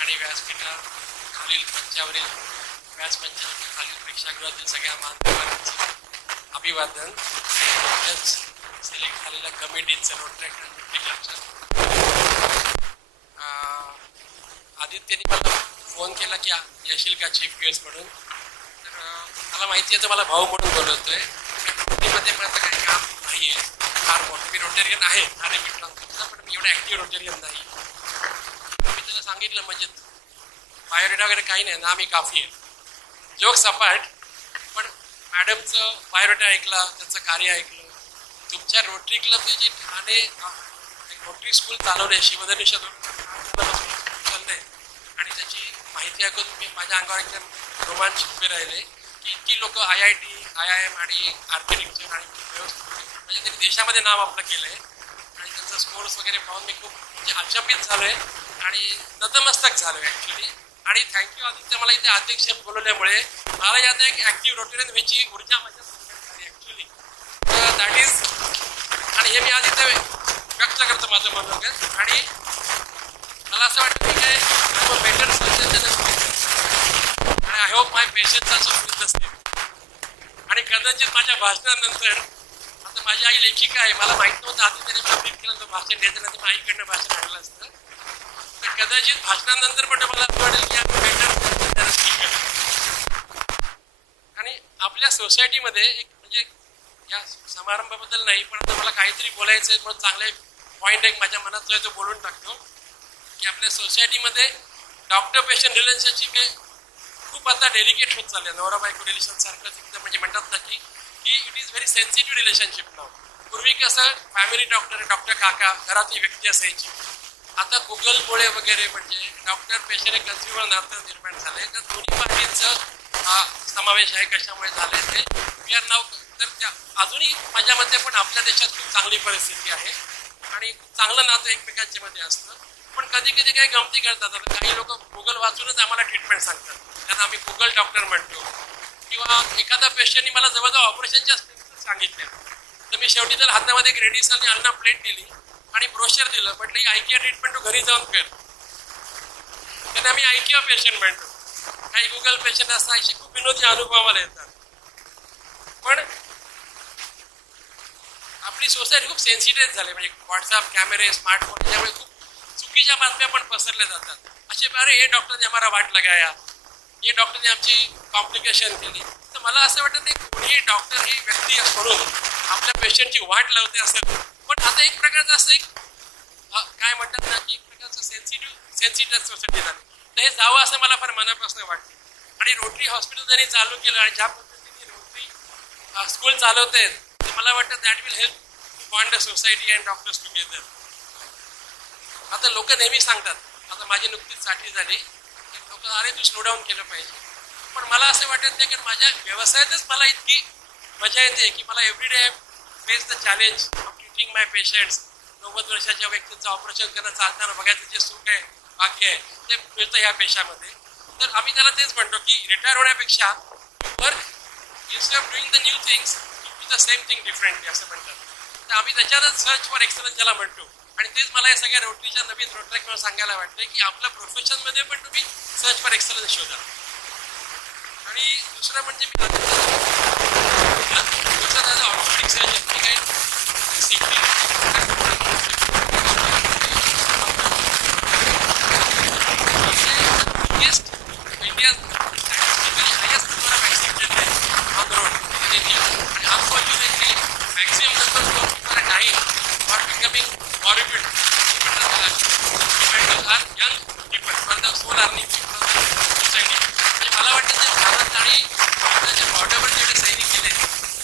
आणि व्यास व्यासमंचाच्या खालील प्रेक्षागृहातील सगळ्या मान्यवरांचं अभिवादन. सिलेक्ट झालेल्या कमिटीचं रोटरी क्लबचं आदित्यने मला फोन केला की येशील का चीफ गेस्ट म्हणून. तर मला माहिती आहे तर मला भाऊ म्हणून बोलवतोय. रोटरीमध्ये माझं काही काम नाही आहे फार मोठं. मी रोटेरियन आहे आणि मित्रांचा, पण मी एवढं ॲक्टिव्ह रोटेरियन नाही. मी त्याला सांगितलं म्हणजे बायोडेटा वगैरे काही नाही ना, आम्ही काफी आहे. जोक सपाट, पण मॅडमचं बायोडेटा ऐकला, त्यांचं कार्य ऐकलं. तुमच्या रोटरी क्लबने जे ठाणे रोटरी स्कूल चालवले शिवधनुष्य चाललंय आणि त्याची माहिती ऐकून मी माझ्या अंगावर एकदम रोमांच उभे राहिले की इतकी लोक IIT, IIM आणि आर्किटेक्चर आणि व्यवस्थित म्हणजे त्यांनी देशामध्ये नाव आपलं केलं आहे आणि त्यांचा स्कोर्स वगैरे पाहून मी खूप म्हणजे अचंबित झालो आहे आणि नतमस्तक झालो आहे ॲक्च्युली. आणि थँक्यू आदित्य, मला इथे अध्यक्ष बोलवल्यामुळे मला यात एक ॲक्टिव्ह रोटेरियन व्हायची ऊर्जा माझ्या झाली ॲक्च्युली. तर दॅट इज, आणि हे मी आज इथे व्यक्त करतो माझं मनोगत. आणि मला असं वाटतं की काय बेटर सर्जन आणि आय होप माय पेशंट्स असं होत असतील. आणि कदाचित माझ्या भाषणानंतर, आता माझी आई लेखिका आहे, मला माहीत नव्हतं आदित्यने मला ब्रीफ केलं तर भाषण द्यायचं नाही, तर आईकडनं भाषण आणलं असतं. तर कदाचित भाषणानंतर पण मला असं वाटेल की आपण बेटर स्पीकर. आणि आपल्या सोसायटीमध्ये एक म्हणजे या समारंभाबद्दल नाही, पण आता मला काहीतरी बोलायचं आहे म्हणून चांगले पॉईंट एक माझ्या मनात जो आहे तो बोलून टाकतो की आपल्या सोसायटीमध्ये डॉक्टर पेशंट रिलेशनशिप हे खूप आता डेलिकेट होत चालले. नवरा बायको रिलेशन सारखंच एकदम म्हणजे म्हणतात ना की it is very sensitive relationship नाव. पूर्वी कसं फॅमिली डॉक्टर काका घरातली व्यक्ती असायची. आता गुगलमुळे वगैरे म्हणजे डॉक्टर पेशंट एक कन्झ्युमर नातं निर्माण झालंय. तर दोन्ही पार्टींचं समावेश आहे. कशामुळे झालंय ते वी आर नाव. तर त्या अजूनही माझ्या मते पण आपल्या देशात खूप चांगली परिस्थिती आहे आणि खूप चांगलं नातं एकमेकांच्या मध्ये असतं. पण कधी कधी काही गमती करतात. आता काही लोक गुगल वाचूनच आम्हाला ट्रीटमेंट सांगतात, त्यांना आम्ही गुगल डॉक्टर म्हणतो. किंवा एखादा पेशंटनी मला जवळजवळ ऑपरेशनच्या सांगितल्या तर मी शेवटी त्याला हातामध्ये एक रेडिस आणि अल्ना प्लेट दिली आणि ब्रोशर दिलं, म्हटलं ही IKEA ट्रीटमेंट तू घरी जाऊन कर. त्यांना आम्ही IKEA पेशंट म्हणतो. काही गुगल पेशंट असतात, असे खूप विनोदी अनुभव आम्हाला येतात. पण आपली सोसायटी खूप सेन्सिटिव्ह झाली. म्हणजे व्हॉट्सअप, कॅमेरे, स्मार्टफोन यामुळे खूप चुकीच्या बातम्या पण पसरल्या जातात. असे अरे हे डॉक्टरने आम्हाला वाट लगाया, हे डॉक्टरने आमची कॉम्प्लिकेशन केली. तर मला असं वाटतं नाही कोणीही डॉक्टर ही व्यक्ती म्हणून आपल्या पेशंटची वाट लावते असेल. पण आता एक प्रकारचं असं एक काय म्हणतात ना की एक प्रकारचं सेन्सिटिव्ह सोसायटी झाली. तर हे जावं असं मला फार मनापासून वाटतं. आणि रोटरी हॉस्पिटल त्यांनी चालू केलं आणि ज्या पद्धतीने रोटरी स्कूल चालवत आहेत तर मला वाटतं that will help to bond the society and doctors together. आता लोक नेहमी सांगतात, आता माझी नुकतीच 60 झाली, लोक अरे तू स्लो डाऊन केलं पाहिजे. पण मला असं वाटत नाही की माझ्या व्यवसायातच मला इतकी मजा येते की मला everyday face the challenge of treating my patients. 90 वर्षाच्या व्यक्तींचं ऑपरेशन करणं, चालताना बघायचं जे सुख आहे, भाग्य आहे ते मिळतं ह्या पेशामध्ये. तर आम्ही त्याला तेच म्हणतो की रिटायर होण्यापेक्षा work instead of doing the new things do the same thing differently असं म्हणतात. तर आम्ही त्याच्यातच सर्च फॉर एक्सलन्स ज्याला म्हणतो. आणि तेच मला या सगळ्या रोटरीच्या नवीन रोटरॅक म्हणून सांगायला वाटते की आपल्या प्रोफेशनमध्ये पण तुम्ही सर्च फॉर एक्सलन्स शोधा. आणि दुसरं म्हणजे मी ऑर्थोपेडिक सर्जन काही India highest number of accident आहे on the road in India. आणि unfortunately maximum number of people are dying or becoming morbid. are young people for the soul earning people of the society. म्हणजे मला वाटतं ते भारत आणि भारताच्या बॉर्डरवर जेवढे सैनिक गेले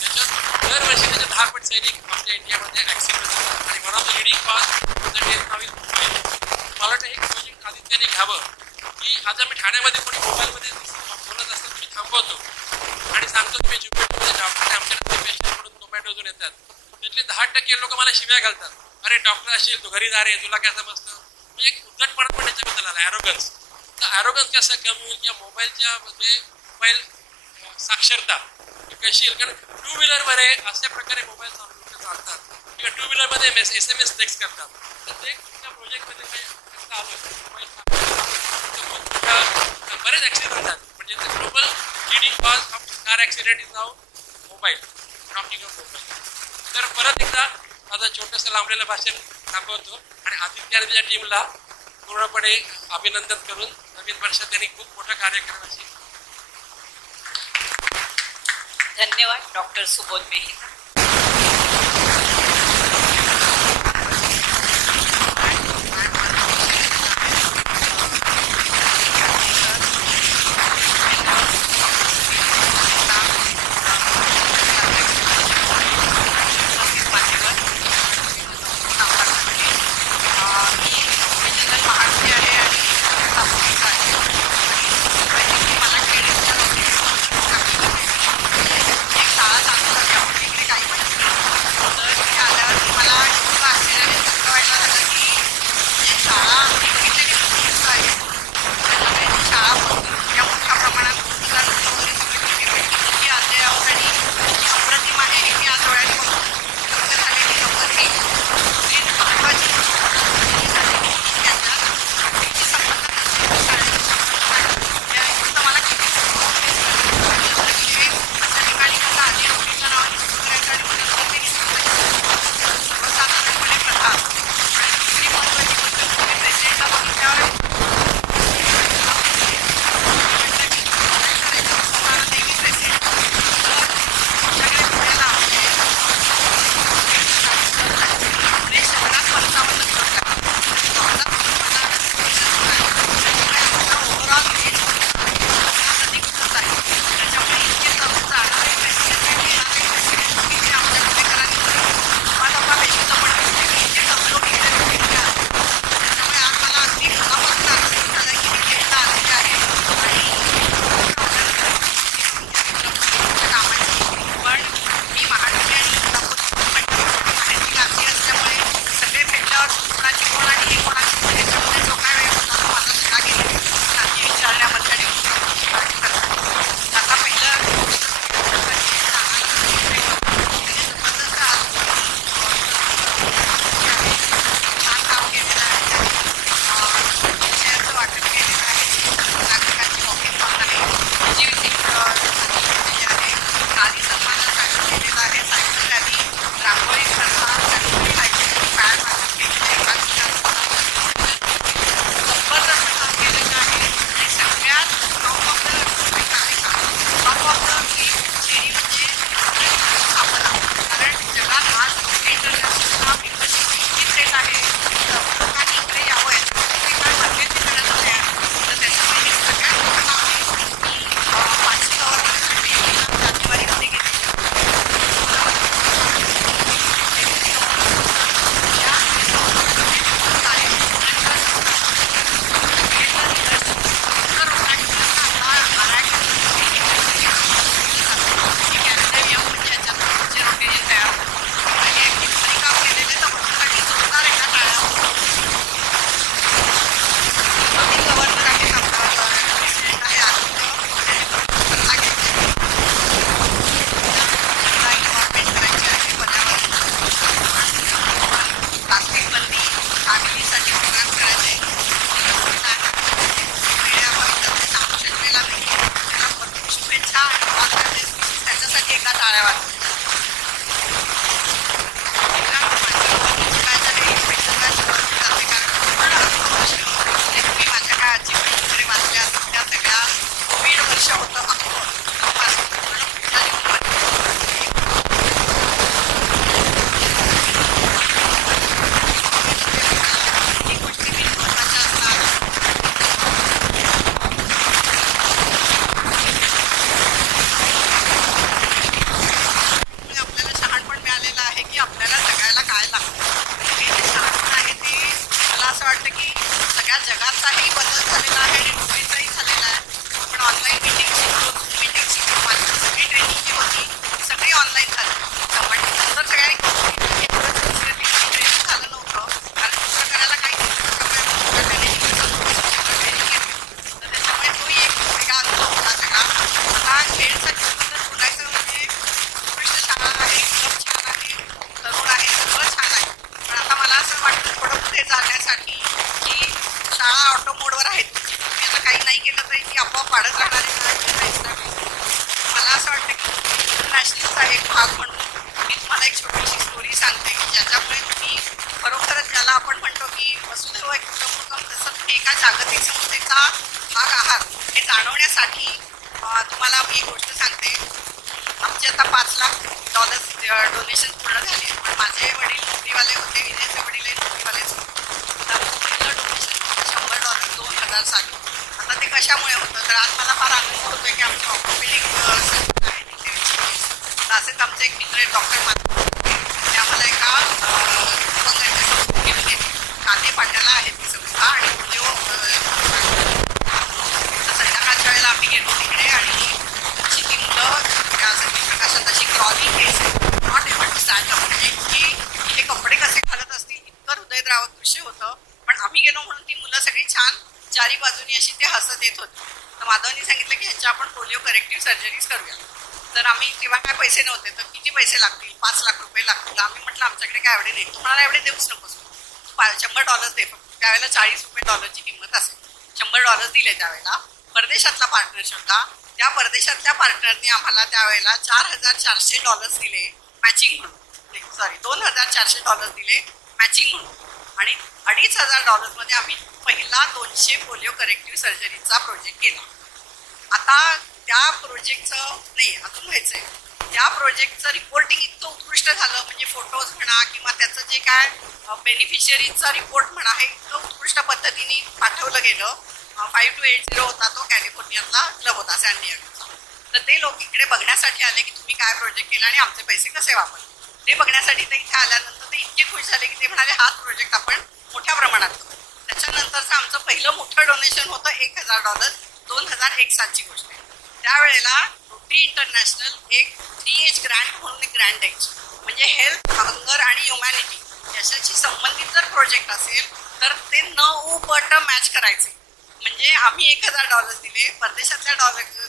त्याच्यात दरवर्षी त्याच्या 10 पट सैनिक आपल्या इंडियामध्ये ॲक्सिडेंट होतात. आणि one of the leading cause the death now is mobile. मला वाटतं हे प्रोजेक्ट आदित्यने घ्यावं की आज आम्ही ठाण्यामध्ये कोणी मोबाईलमध्ये बोलत असतं तुम्ही थांबवतो आणि सांगतो तुम्ही ज्युपिटरमध्ये डॉक्टरने आमच्याकडे पेशंट म्हणून झोमॅटोजून येतात. त्यातले 10% लोक मला शिव्या घालतात, अरे डॉक्टर असेल तू घरी जा रे, तुला काय समजतं. म्हणजे एक उद्धटपणा पण त्याच्याबद्दल आला, ॲरोगन्स. तर ॲरोगन्स कसं कमी होईल किंवा मोबाईलच्या मध्ये मोबाईल साक्षरता कशी येईल. कारण 2 व्हीलरवर अशा प्रकारे मोबाईल चालतात किंवा 2 व्हीलरमध्ये SMS टेक्स्ट करतात. तर ते तुमच्या प्रोजेक्टमध्ये काही आलं मोबाईल बरेच ॲक्सिडेंट होतात. म्हणजे global leading cause of car accident is now mobile, talking of mobile. तर परत एकदा माझं छोटंसं लांबलेलं भाषण थांबवतो आणि आदित्य आणि त्याच्या टीमला पूर्णपणे अभिनंदन करून नवीन वर्षात त्यांनी खूप मोठं कार्यक्रमाची. धन्यवाद डॉक्टर सुबोध मेहता. भाग म्हणून मी तुम्हाला एक छोटीशी स्टोरी सांगते की ज्याच्यामुळे तुम्ही खरोखरच ज्याला आपण म्हणतो की वसुधैव कुटुंबकम तसं तुम्ही एका जागतिक संस्थेचा भाग आहात हे जाणवण्यासाठी तुम्हाला मी एक गोष्ट सांगते. आमचे आता $5,00,000 डोनेशन पूर्ण झाले, पण माझे वडील नोकरीवाले होते, विजयचे वडीलही नोकरीवालेच होते. तर पहिलं डोनेशन $100 2000 साली. आता ते कशामुळे होतं तर आज मला फार आनंद होतोय की आमचे ऑर्थोपेडिक सेंटर आहे तिथे. असेच आमचे एक मित्र आहेत डॉक्टर माधव, ते आम्हाला एका अपंगांच्या संस्थेत घेऊन गेले. कांदे पाट्याला आहे ती संस्था आणि पोलिओ संध्याकाळच्या वेळेला आम्ही गेलो तिकडे आणि ती मुलं त्या संगीत प्रकाशात अशी crawling case not able to stand up, म्हणजे की हे कपडे कसे घालत असतील इतकं हृदयद्रावक दृश्य होतं. पण आम्ही गेलो म्हणून ती मुलं सगळी छान चारी बाजूनी अशी ते हसत येत होती. तर माधवनी सांगितलं की ह्याच्या आपण पोलिओ करेक्टिव्ह सर्जरीज करूया. तर आम्ही तेव्हा काय पैसे नव्हते, तर किती पैसे लागतील, $5,00,000 लागतील. आम्ही म्हटलं आमच्याकडे काय एवढे नाही, तुम्हाला एवढे देऊच नकोस, $100 दे फक्त. त्यावेळेला $40 किंमत असेल. $100 दिले त्यावेळेला. परदेशातला पार्टनर होता, त्या परदेशातल्या पार्टनरने आम्हाला त्यावेळेला $4,400 दिले मॅचिंग म्हणून, सॉरी $2,400 दिले मॅचिंग म्हणून. आणि $2,500 मध्ये आम्ही पहिला 200 पोलिओ करेक्टिव्ह सर्जरीचा प्रोजेक्ट केला. आता त्या प्रोजेक्टचं नाही अजून व्हायचंय. त्या प्रोजेक्टचं रिपोर्टिंग इतकं उत्कृष्ट झालं, म्हणजे फोटोज म्हणा किंवा त्याचं जे काय बेनिफिशियरीचा रिपोर्ट म्हणा हे इतकं उत्कृष्ट पद्धतीने पाठवलं गेलं. 5280 होता तो, कॅलिफोर्नियातला क्लब होता सॅन डिएगोचा. तर ते लोक इकडे बघण्यासाठी आले की तुम्ही काय प्रोजेक्ट केला आणि आमचे पैसे कसे वापरले. ते बघण्यासाठी ते इथे आल्यानंतर ते इतके खुश झाले की ते म्हणाले हाच प्रोजेक्ट आपण मोठ्या प्रमाणात करू. त्याच्यानंतरचं आमचं पहिलं मोठं डोनेशन होतं $1,000, 2001 सालची गोष्ट आहे. त्यावेळेला रोटरी इंटरनॅशनल एक 3H ग्रँट म्हणून एक ग्रँट द्यायची, म्हणजे हेल्थ, हंगर आणि ह्युमॅनिटी याच्याशी संबंधित जर प्रोजेक्ट असेल तर ते न उपट मॅच करायचे. म्हणजे आम्ही $1,000 दिले, परदेशातल्या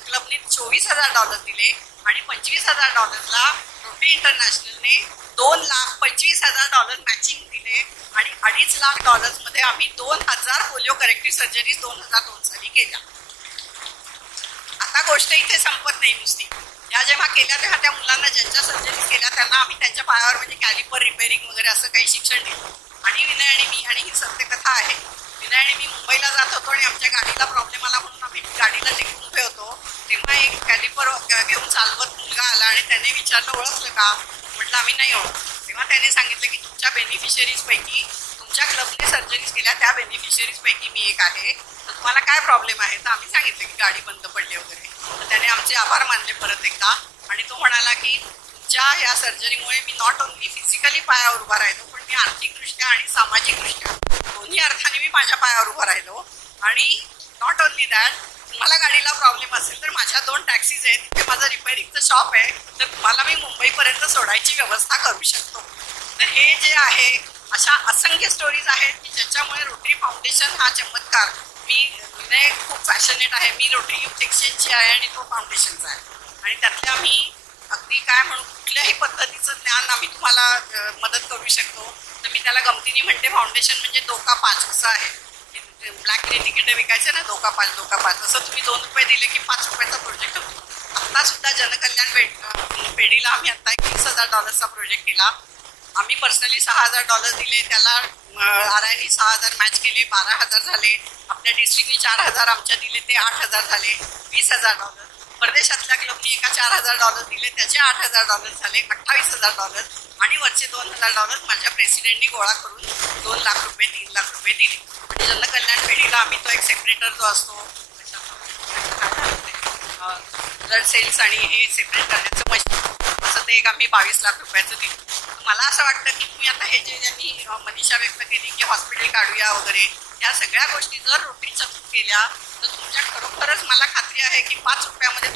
क्लबनी $24,000 दिले आणि $25,000 रोटरी इंटरनॅशनलने $2,25,000 मॅचिंग दिले आणि $2.5 मध्ये आम्ही 2,000 पोलिओ करेक्टिव्ह सर्जरीज 2002 साली केल्या. आता गोष्ट इथे संपत नाही नुसती. या जेव्हा केल्या तेव्हा त्या मुलांना ज्यांच्या सर्जरीज केल्या त्यांना आम्ही त्यांच्या पायावर म्हणजे कॅलिपर रिपेअरिंग वगैरे असं काही शिक्षण दिलं. आणि विनय आणि मी, आणि ही सत्यकथा आहे, विनय आणि मी मुंबईला जात होतो आणि आमच्या गाडीला प्रॉब्लेम आला म्हणून आम्ही गाडीला टेकून उभे होतो. तेव्हा एक कॅलिपर घेऊन चालवत मुलगा आला आणि त्याने विचारलं ओळखलं का, म्हटलं आम्ही नाही ओळखलं. तेव्हा त्याने सांगितलं की तुमच्या बेनिफिशियरीज पैकी तुमच्या क्लबने सर्जरीज केल्या त्या बेनिफिशियरीज पैकी मी एक आहे, तर तुम्हाला काय प्रॉब्लेम आहे. तर आम्ही सांगितलं की गाडी बंद पडली वगैरे. तर त्याने आमचे आभार मानले परत एकदा आणि तो म्हणाला की तुमच्या या सर्जरीमुळे मी नॉट ओनली फिजिकली पायावर उभा राहिलो, पण मी आर्थिकदृष्ट्या आणि सामाजिकदृष्ट्या दोन्ही अर्थाने मी माझ्या पायावर उभा राहिलो. आणि नॉट ओनली दॅट, तुम्हाला गाडीला प्रॉब्लेम असेल तर माझ्या 2 टॅक्सीज आहेत, तिथे माझं रिपेअरिंगचं शॉप आहे, तर तुम्हाला मी मुंबईपर्यंत सोडायची व्यवस्था करू शकतो. तर हे जे आहे अशा असंख्य स्टोरीज आहेत की ज्याच्यामुळे रोटरी फाउंडेशन हा चमत्कार, मी खूप पॅशनेट आहे, मी रोटरी युथ एक्सचेंजची आहे आणि तो फाउंडेशनचा आहे. आणि त्यातल्या आम्ही अगदी काय म्हणू कुठल्याही पद्धतीचं ज्ञान आम्ही तुम्हाला मदत करू शकतो. तर मी त्याला गमतीने म्हणते फाउंडेशन म्हणजे धोका 5 असं आहे. ब्लॅकने तिकीट विकायचं ना, धोका 5 असं तुम्ही $2 दिले की $5चा प्रोजेक्ट होतो. आत्ता सुद्धा जनकल्याण पेढीला आम्ही आता $20,000 प्रोजेक्ट केला. आम्ही पर्सनली $6,000 दिले, त्याला RIने 6,000 मॅच केले, 12,000 झाले. आपल्या डिस्ट्रिक्टने 4,000 आमच्या दिले, ते 8,000 झाले, $20,000. परदेशातल्या क्लबनी एका $4,000 दिले, त्याचे $8,000 झाले, $28,000. आणि वरचे $2,000 माझ्या प्रेसिडेंटनी गोळा करून $2,00,000 $3,00,000 दिले. आणि जनकल्याण पेढीला आम्ही तो एक सेपरेटर जो असतो ब्लड सेल्स आणि हे सेपरेट करण्याचं मशीन, असं ते एक आम्ही $22,00,000 दिलं. मला असं वाटतं की तुम्ही आता हे जे ज्यांनी मनीषा व्यक्त केली की हॉस्पिटल काढूया वगैरे, या सगळ्या गोष्टी जर रोटरीच्या केल्या तर तुमच्या खरोखरच मला खात्री आहे की $5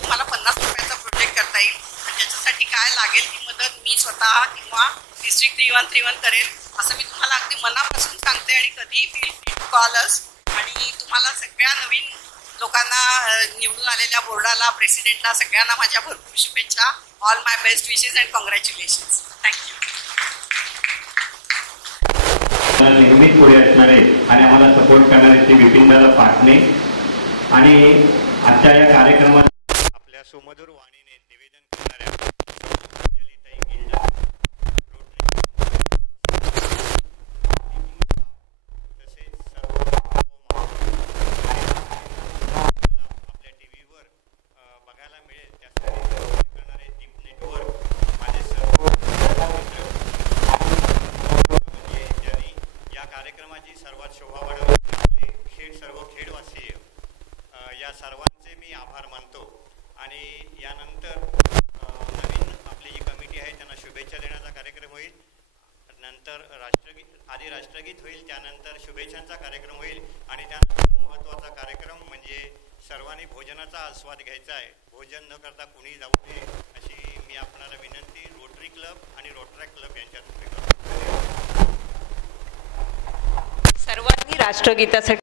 तुम्हाला $50 प्रोजेक्ट करता येईल. आणि त्याच्यासाठी काय लागेल ती मदत मी स्वतः किंवा डिस्ट्रिक्ट 3131 करेल असं मी तुम्हाला अगदी मनापासून सांगते. आणि कधीही feel free to call us. आणि तुम्हाला सगळ्या नवीन लोकांना, निवडून आलेल्या बोर्डाला, प्रेसिडेंटला, सगळ्यांना माझ्या भरपूर शुभेच्छा. All my best wishes and congratulations. Thank you. नेहमीच पुढे असणारे आणि आम्हाला सपोर्ट करणारे श्री विपिनदादा पाटणे आणि आजच्या या कार्यक्रमात आपल्या सुमधुर वाणीने निवेदन करणाऱ्या आणि यानंतर नवीन आपली जी कमिटी आहे त्यांना शुभेच्छा देण्याचा कार्यक्रम होईल. नंतर आधी राष्ट्रगीत होईल, त्यानंतर शुभेच्छांचा कार्यक्रम होईल आणि त्यानंतर महत्त्वाचा कार्यक्रम म्हणजे सर्वांनी भोजनाचा आस्वाद घ्यायचा आहे. भोजन न करता कुणी जाऊ नये अशी मी आपणाला विनंती रोटरी क्लब आणि रोटरॅक्ट क्लब यांच्यातर्फे करतो. सर्वांनी राष्ट्रगीतासाठी